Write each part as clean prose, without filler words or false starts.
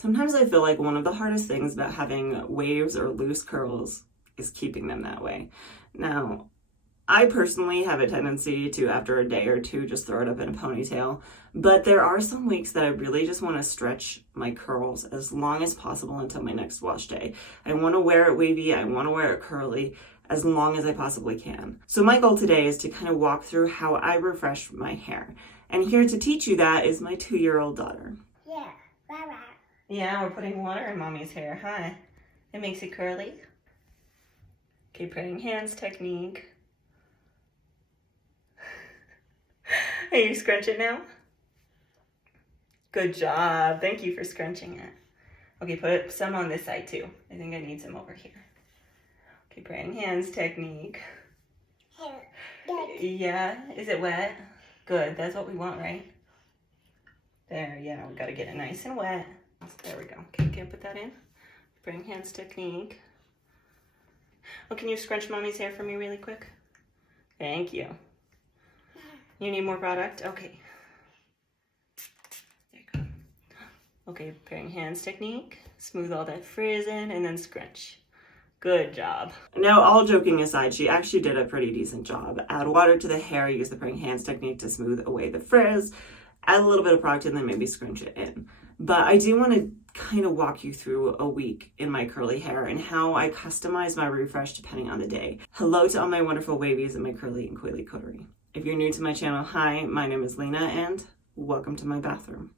Sometimes I feel like one of the hardest things about having waves or loose curls is keeping them that way. Now, I personally have a tendency to, after a day or two, just throw it up in a ponytail, but there are some weeks that I really just want to stretch my curls as long as possible until my next wash day. I want to wear it wavy, I want to wear it curly, as long as I possibly can. So my goal today is to kind of walk through how I refresh my hair. And here to teach you that is my 2-year-old daughter. Yeah, bye-bye. Yeah, we're putting water in mommy's hair, huh? It makes it curly. Okay, praying hands technique. Are you scrunching now? Good job. Thank you for scrunching it. Okay, put some on this side too. I think I need some over here. Okay, praying hands technique. Yeah, is it wet? Good, that's what we want, right? There, yeah, we gotta get it nice and wet. There we go. Okay, can I put that in? Praying hands technique. Oh, can you scrunch mommy's hair for me really quick? Thank you. You need more product? Okay. There you go. Okay, praying hands technique. Smooth all that frizz in and then scrunch. Good job. Now, all joking aside, she actually did a pretty decent job. Add water to the hair, use the praying hands technique to smooth away the frizz, add a little bit of product and then maybe scrunch it in. But I do want to kind of walk you through a week in my curly hair and how I customize my refresh depending on the day. Hello to all my wonderful wavies and my curly and coily coterie. If you're new to my channel, hi, my name is Lena and welcome to my bathroom.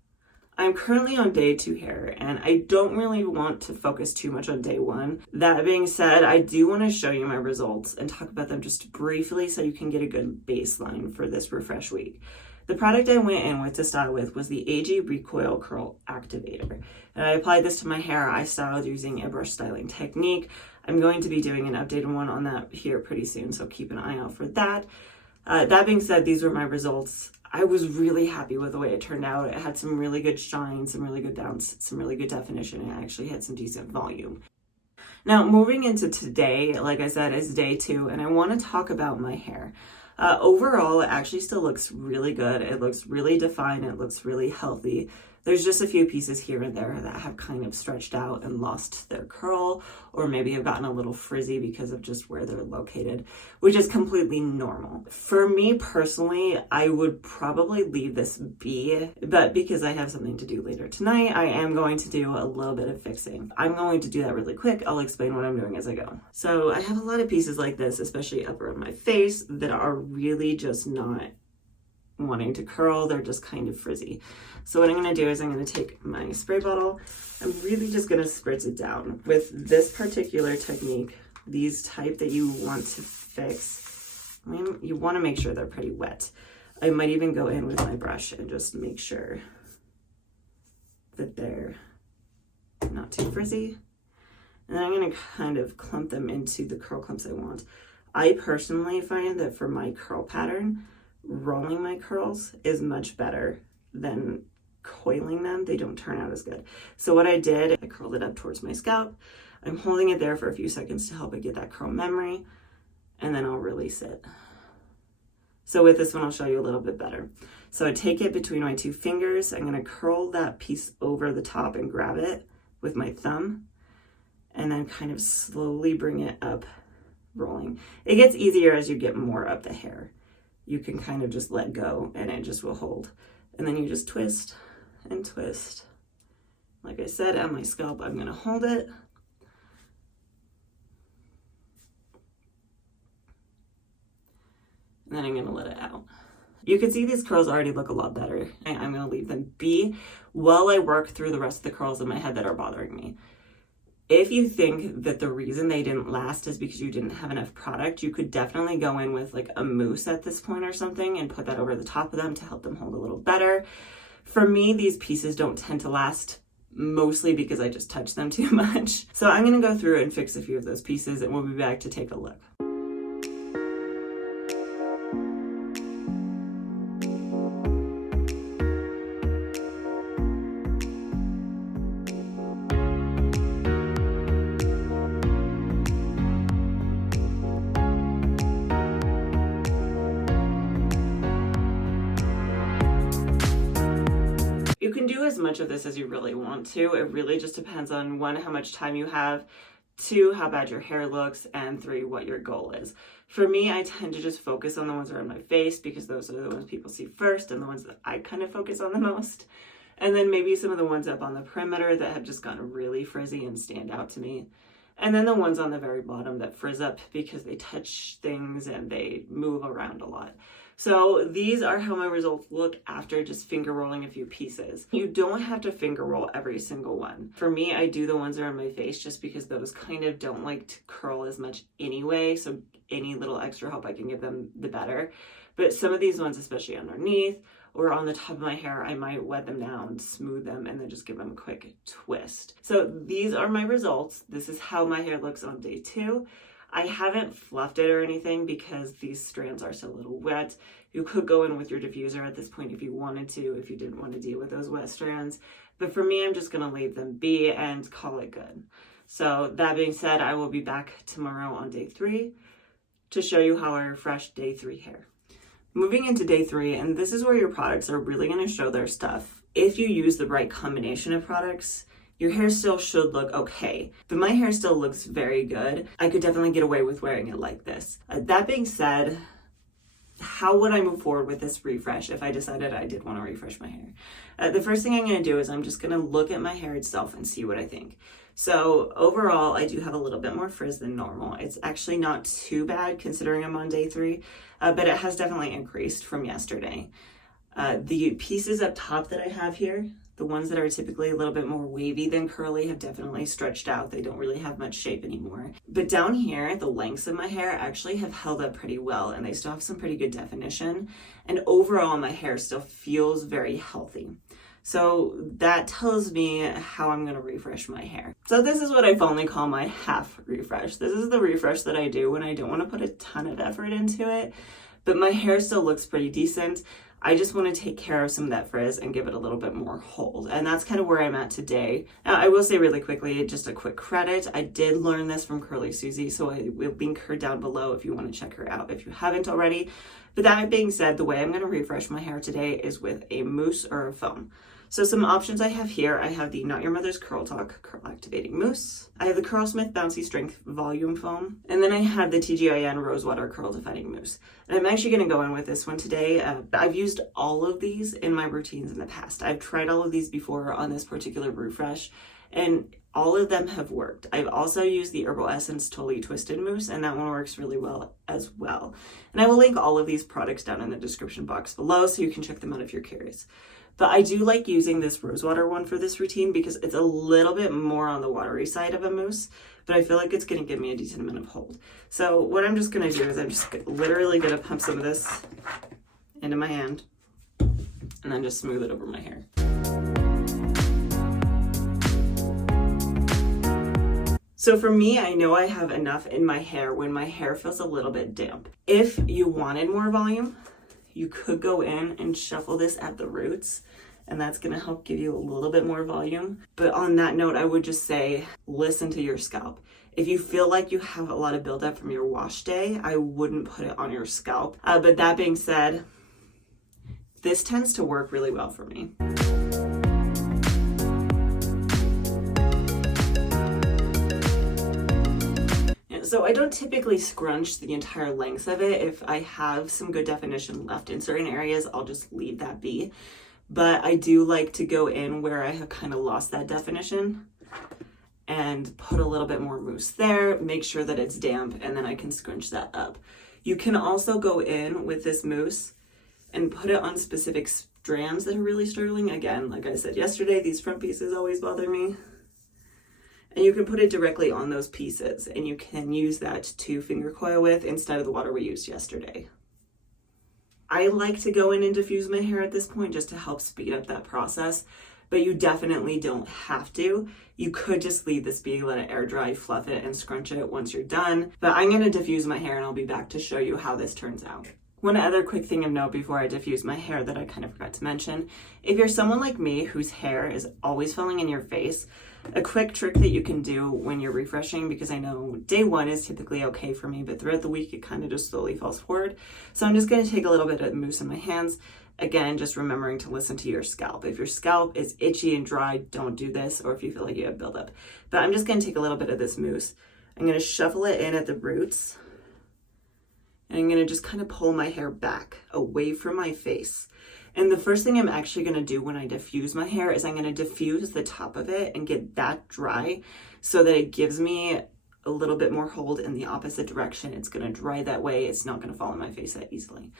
I'm currently on day 2 hair and I don't really want to focus too much on day 1. That being said, I do want to show you my results and talk about them just briefly so you can get a good baseline for this refresh week. The product I went in with to style with was the AG Recoil Curl Activator. And I applied this to my hair. I styled using a brush styling technique. I'm going to be doing an updated one on that here pretty soon, so keep an eye out for that. That being said, these were my results. I was really happy with the way it turned out. It had some really good shine, some really good bounce, some really good definition, and it actually had some decent volume. Now, moving into today, like I said, is day 2, and I want to talk about my hair. Overall, it actually still looks really good. It looks really defined. It looks really healthy. There's just a few pieces here and there that have kind of stretched out and lost their curl, or maybe have gotten a little frizzy because of just where they're located, which is completely normal. For me personally, I would probably leave this be, but because I have something to do later tonight, I am going to do a little bit of fixing. I'm going to do that really quick. I'll explain what I'm doing as I go. So I have a lot of pieces like this, especially up around my face, that are really just not wanting to curl. They're just kind of frizzy. So what I'm going to do is I'm going to take my spray bottle. I'm really just going to spritz it down. With this particular technique, these type that you want to fix, you want to make sure they're pretty wet. I might even go in with my brush and just make sure that they're not too frizzy. And then I'm going to kind of clump them into the curl clumps I want. I personally find that for my curl pattern, rolling my curls is much better than coiling them. They don't turn out as good. So what I did, I curled it up towards my scalp. I'm holding it there for a few seconds to help it get that curl memory, and then I'll release it. So with this one, I'll show you a little bit better. So I take it between my 2 fingers. I'm going to curl that piece over the top and grab it with my thumb, and then kind of slowly bring it up, rolling. It gets easier as you get more up the hair. You can kind of just let go and it just will hold. And then you just twist and twist. Like I said, on my scalp, I'm going to hold it. And then I'm going to let it out. You can see these curls already look a lot better. I'm going to leave them be while I work through the rest of the curls in my head that are bothering me. If you think that the reason they didn't last is because you didn't have enough product, you could definitely go in with like a mousse at this point or something and put that over the top of them to help them hold a little better. For me, these pieces don't tend to last, mostly because I just touch them too much. So I'm going to go through and fix a few of those pieces and we'll be back to take a look. can do as much of this as you really want to. It really just depends on 1, how much time you have, 2, how bad your hair looks, and 3, what your goal is. For me, I tend to just focus on the ones that are on my face because those are the ones people see first and the ones that I kind of focus on the most. And then maybe some of the ones up on the perimeter that have just gotten really frizzy and stand out to me. And then the ones on the very bottom that frizz up because they touch things and they move around a lot. So these are how my results look after just finger rolling a few pieces. You don't have to finger roll every single one. For me, I do the ones that are on my face just because those kind of don't like to curl as much anyway. So any little extra help I can give them, the better. But some of these ones, especially underneath or on the top of my hair, I might wet them down, smooth them, and then just give them a quick twist. So these are my results. This is how my hair looks on day 2. I haven't fluffed it or anything because these strands are still a little wet. You could go in with your diffuser at this point if you wanted to, if you didn't want to deal with those wet strands. But for me, I'm just going to leave them be and call it good. So that being said, I will be back tomorrow on day 3 to show you how I refreshed day 3 hair. Moving into day 3, and this is where your products are really going to show their stuff. If you use the right combination of products, your hair still should look okay, but my hair still looks very good. I could definitely get away with wearing it like this. That being said, how would I move forward with this refresh if I decided I did want to refresh my hair? The first thing I'm going to do is I'm just going to look at my hair itself and see what I think. So overall, I do have a little bit more frizz than normal. It's actually not too bad considering I'm on day 3, but it has definitely increased from yesterday. The pieces up top that I have here, the ones that are typically a little bit more wavy than curly, have definitely stretched out. They don't really have much shape anymore. But down here, the lengths of my hair actually have held up pretty well, and they still have some pretty good definition. And overall, my hair still feels very healthy. So that tells me how I'm going to refresh my hair. So this is what I fondly call my half refresh. This is the refresh that I do when I don't want to put a ton of effort into it, but my hair still looks pretty decent. I just want to take care of some of that frizz and give it a little bit more hold. And that's kind of where I'm at today. Now, I will say really quickly, just a quick credit. I did learn this from Curly Susie, so I will link her down below if you want to check her out if you haven't already. But that being said, the way I'm going to refresh my hair today is with a mousse or a foam. So some options I have here, I have the Not Your Mother's Curl Talk Curl Activating Mousse. I have the Curlsmith Bouncy Strength Volume Foam. And then I have the TGIN Rosewater Curl Defining Mousse. And I'm actually going to go in with this one today. I've used all of these in my routines in the past. I've tried all of these before on this particular refresh, and all of them have worked. I've also used the Herbal Essence Totally Twisted Mousse, and that one works really well as well. And I will link all of these products down in the description box below so you can check them out if you're curious. But I do like using this rosewater one for this routine because it's a little bit more on the watery side of a mousse, but I feel like it's going to give me a decent amount of hold. So what I'm just going to do is I'm just literally going to pump some of this into my hand and then just smooth it over my hair. So for me, I know I have enough in my hair when my hair feels a little bit damp. If you wanted more volume, you could go in and shuffle this at the roots, and that's going to help give you a little bit more volume. But on that note, I would just say, listen to your scalp. If you feel like you have a lot of buildup from your wash day, I wouldn't put it on your scalp. But that being said, this tends to work really well for me. So I don't typically scrunch the entire length of it. If I have some good definition left in certain areas, I'll just leave that be. But I do like to go in where I have kind of lost that definition and put a little bit more mousse there, make sure that it's damp, and then I can scrunch that up. You can also go in with this mousse and put it on specific strands that are really startling. Again, like I said yesterday, these front pieces always bother me. And you can put it directly on those pieces, and you can use that to finger coil with instead of the water we used yesterday. I like to go in and diffuse my hair at this point just to help speed up that process, but you definitely don't have to. You could just leave this be, let it air dry, fluff it, and scrunch it once you're done. But I'm going to diffuse my hair, and I'll be back to show you how this turns out. One other quick thing of note before I diffuse my hair that I kind of forgot to mention, if you're someone like me whose hair is always falling in your face, a quick trick that you can do when you're refreshing, because I know day 1 is typically okay for me, but throughout the week it kind of just slowly falls forward. So I'm just going to take a little bit of mousse in my hands Again, just remembering to listen to your scalp. If your scalp is itchy and dry, don't do this, or if you feel like you have buildup. But I'm just gonna take a little bit of this mousse. I'm gonna shuffle it in at the roots, and I'm gonna just kind of pull my hair back away from my face. And the first thing I'm actually gonna do when I diffuse my hair is I'm gonna diffuse the top of it and get that dry so that it gives me a little bit more hold in the opposite direction. It's gonna dry that way. It's not gonna fall on my face that easily.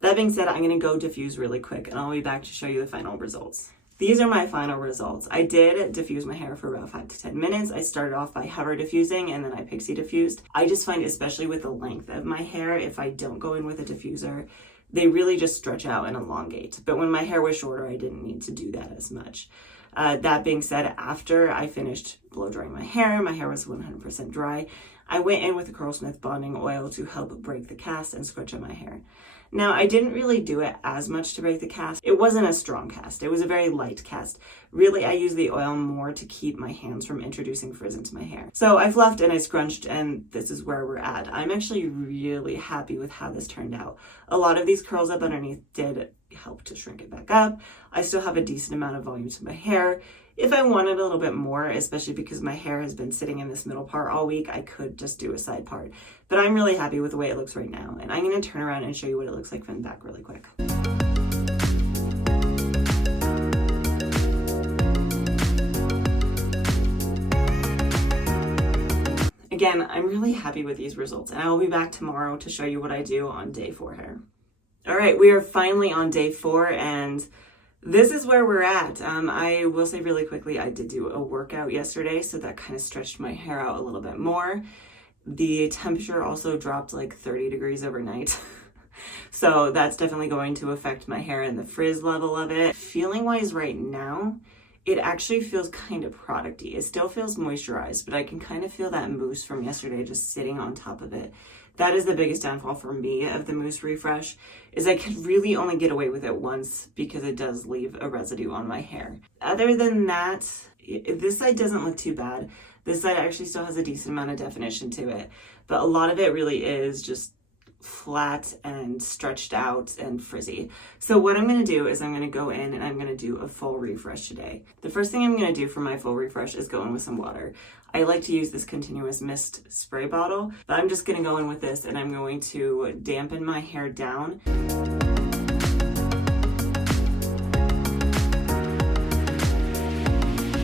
That being said, I'm gonna go diffuse really quick and I'll be back to show you the final results. These are my final results. I did diffuse my hair for about 5 to 10 minutes. I started off by hover diffusing and then I pixie diffused. I just find, especially with the length of my hair, if I don't go in with a diffuser, they really just stretch out and elongate. But when my hair was shorter, I didn't need to do that as much. That being said, after I finished blow drying my hair was 100% dry, I went in with the Curlsmith bonding oil to help break the cast and scrunch up my hair. Now, I didn't really do it as much to break the cast. It wasn't a strong cast. It was a very light cast. Really, I used the oil more to keep my hands from introducing frizz into my hair. So I fluffed and I scrunched, and this is where we're at. I'm actually really happy with how this turned out. A lot of these curls up underneath did help to shrink it back up. I still have a decent amount of volume to my hair. If I wanted a little bit more, especially because my hair has been sitting in this middle part all week, I could just do a side part. But I'm really happy with the way it looks right now. And I'm gonna turn around and show you what it looks like from the back really quick. Again, I'm really happy with these results, and I will be back tomorrow to show you what I do on day 4 hair. All right, we are finally on day 4, and this is where we're at. I will say really quickly, I did do a workout yesterday, so that kind of stretched my hair out a little bit more. The temperature also dropped like 30 degrees overnight. So that's definitely going to affect my hair and the frizz level of it. Feeling wise right now, it actually feels kind of producty. It still feels moisturized, but I can kind of feel that mousse from yesterday just sitting on top of it. That is the biggest downfall for me of the mousse refresh, is I could really only get away with it once because it does leave a residue on my hair. Other than that, this side doesn't look too bad. This side actually still has a decent amount of definition to it, but a lot of it really is just flat and stretched out and frizzy. So what I'm going to do is I'm going to go in and I'm going to do a full refresh today. The first thing I'm going to do for my full refresh is go in with some water. I like to use this continuous mist spray bottle, but I'm just going to go in with this and I'm going to dampen my hair down.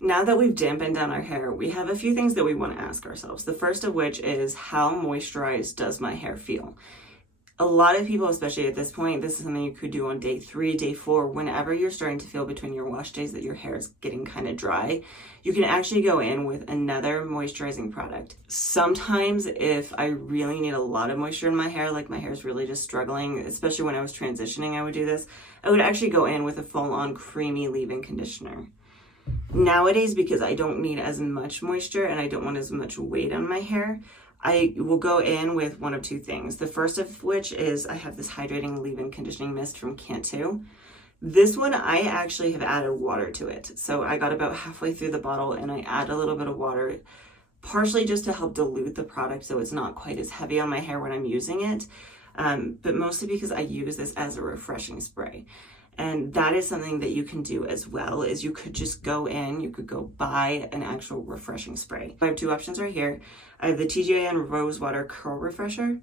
Now that we've dampened down our hair, we have a few things that we want to ask ourselves. The first of which is, how moisturized does my hair feel? A lot of people, especially at this point, this is something you could do on day 3, day 4, whenever you're starting to feel between your wash days that your hair is getting kind of dry, you can actually go in with another moisturizing product. Sometimes if I really need a lot of moisture in my hair, like my hair is really just struggling, especially when I was transitioning, I would do this. I would actually go in with a full-on creamy leave-in conditioner. Nowadays, because I don't need as much moisture and I don't want as much weight on my hair, I will go in with one of 2 things. The first of which is I have this hydrating leave-in conditioning mist from Cantu. This one, I actually have added water to it. So I got about halfway through the bottle and I add a little bit of water, partially just to help dilute the product so it's not quite as heavy on my hair when I'm using it, but mostly because I use this as a refreshing spray. And that is something that you can do as well, is you could just go in, you could go buy an actual refreshing spray. I have 2 options right here. I have the TGIN Rose Water Curl Refresher,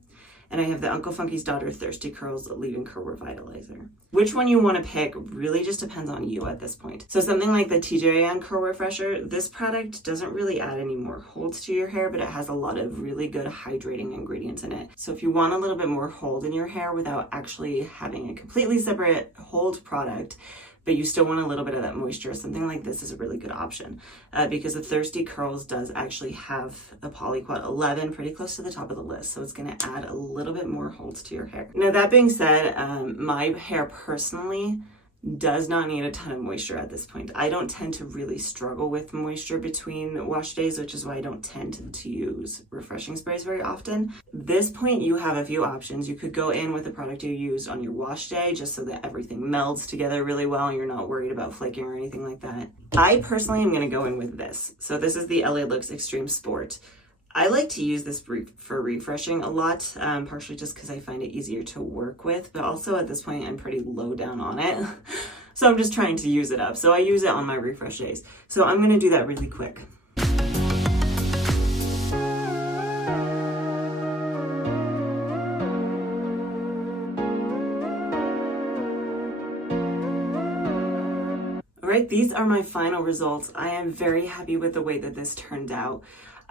and I have the Uncle Funky's Daughter Thirsty Curls Leave-In Curl Revitalizer. Which one you want to pick really just depends on you at this point. So something like the TGIN Curl Refresher, this product doesn't really add any more holds to your hair, but it has a lot of really good hydrating ingredients in it. So if you want a little bit more hold in your hair without actually having a completely separate hold product, but you still want a little bit of that moisture, something like this is a really good option, because the Thirsty Curls does actually have a Polyquat 11 pretty close to the top of the list, so it's going to add a little bit more holds to your hair. Now that being said, my hair personally does not need a ton of moisture at this point. I don't tend to really struggle with moisture between wash days, which is why I don't tend to use refreshing sprays very often. This point, you have a few options. You could go in with the product you used on your wash day just so that everything melds together really well and you're not worried about flaking or anything like that. I personally am going to go in with this. So this is the LA Looks Extreme Sport. I like to use this for refreshing a lot, partially just because I find it easier to work with, but also at this point I'm pretty low down on it. So I'm just trying to use it up. So I use it on my refresh days. So I'm going to do that really quick. All right, these are my final results. I am very happy with the way that this turned out.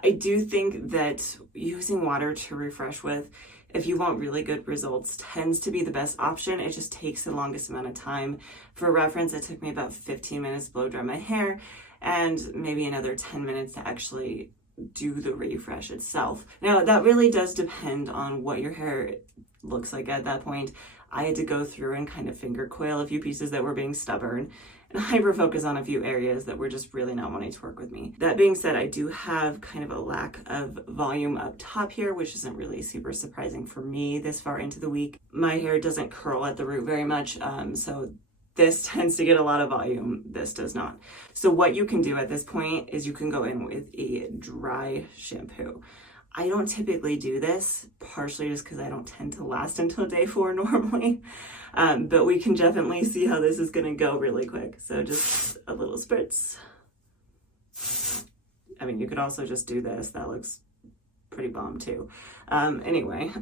I do think that using water to refresh with, if you want really good results, tends to be the best option. It just takes the longest amount of time. For reference, it took me about 15 minutes to blow dry my hair and maybe another 10 minutes to actually do the refresh itself. Now, that really does depend on what your hair looks like at that point. I had to go through and kind of finger coil a few pieces that were being stubborn and hyper focus on a few areas that were just really not wanting to work with me. That being said, I do have kind of a lack of volume up top here, which isn't really super surprising for me this far into the week. My hair doesn't curl at the root very much, so this tends to get a lot of volume. This does not. So what you can do at this point is you can go in with a dry shampoo. I don't typically do this, partially just because I don't tend to last until day 4 normally. But we can definitely see how this is going to go really quick. So just a little spritz. I mean, you could also just do this. That looks pretty bomb too. Anyway.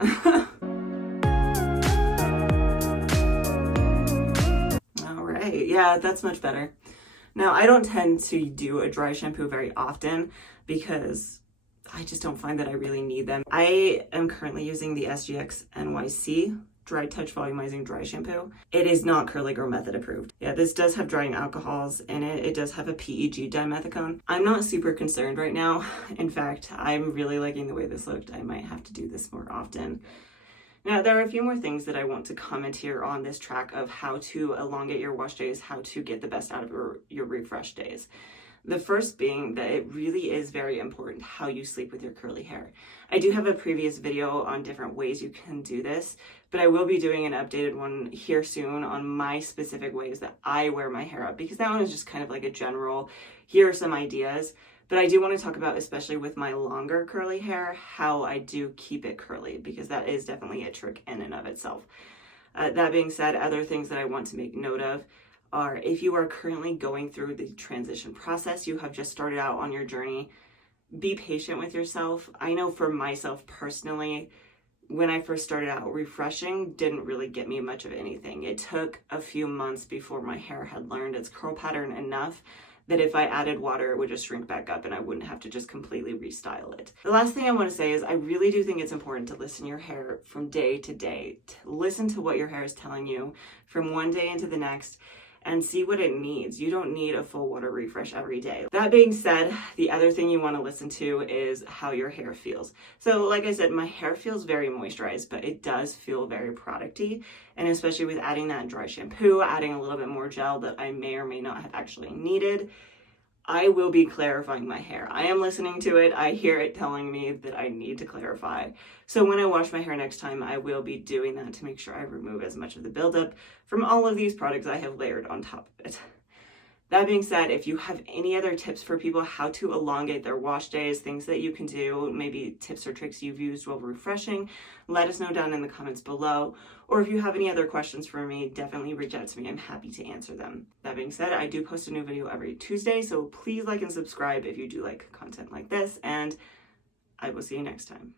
All right. Yeah, that's much better. Now, I don't tend to do a dry shampoo very often because I just don't find that I really need them. I am currently using the SGX NYC Dry Touch Volumizing Dry Shampoo. It is not Curly Girl Method approved. Yeah, this does have drying alcohols in it. It does have a PEG dimethicone. I'm not super concerned right now. In fact, I'm really liking the way this looked. I might have to do this more often. Now, there are a few more things that I want to comment here on this track of how to elongate your wash days, how to get the best out of your refresh days. The first being that it really is very important how you sleep with your curly hair. I do have a previous video on different ways you can do this, but I will be doing an updated one here soon on my specific ways that I wear my hair up, because that one is just kind of like a general, here are some ideas. But I do want to talk about, especially with my longer curly hair, how I do keep it curly, because that is definitely a trick in and of itself. That being said, other things that I want to make note of are, if you are currently going through the transition process, you have just started out on your journey, be patient with yourself. I know for myself personally, when I first started out, refreshing didn't really get me much of anything. It took a few months before my hair had learned its curl pattern enough that if I added water, it would just shrink back up and I wouldn't have to just completely restyle it. The last thing I want to say is I really do think it's important to listen to your hair from day to day. Listen to what your hair is telling you from one day into the next, and see what it needs. You don't need a full water refresh every day. That being said, the other thing you want to listen to is how your hair feels. So like I said, my hair feels very moisturized, but it does feel very producty. And especially with adding that dry shampoo, adding a little bit more gel that I may or may not have actually needed, I will be clarifying my hair. I am listening to it. I hear it telling me that I need to clarify. So when I wash my hair next time, I will be doing that to make sure I remove as much of the buildup from all of these products I have layered on top of it. That being said, if you have any other tips for people how to elongate their wash days, things that you can do, maybe tips or tricks you've used while refreshing, let us know down in the comments below. Or if you have any other questions for me, definitely reach out to me. I'm happy to answer them. That being said, I do post a new video every Tuesday, so please like and subscribe if you do like content like this, and I will see you next time.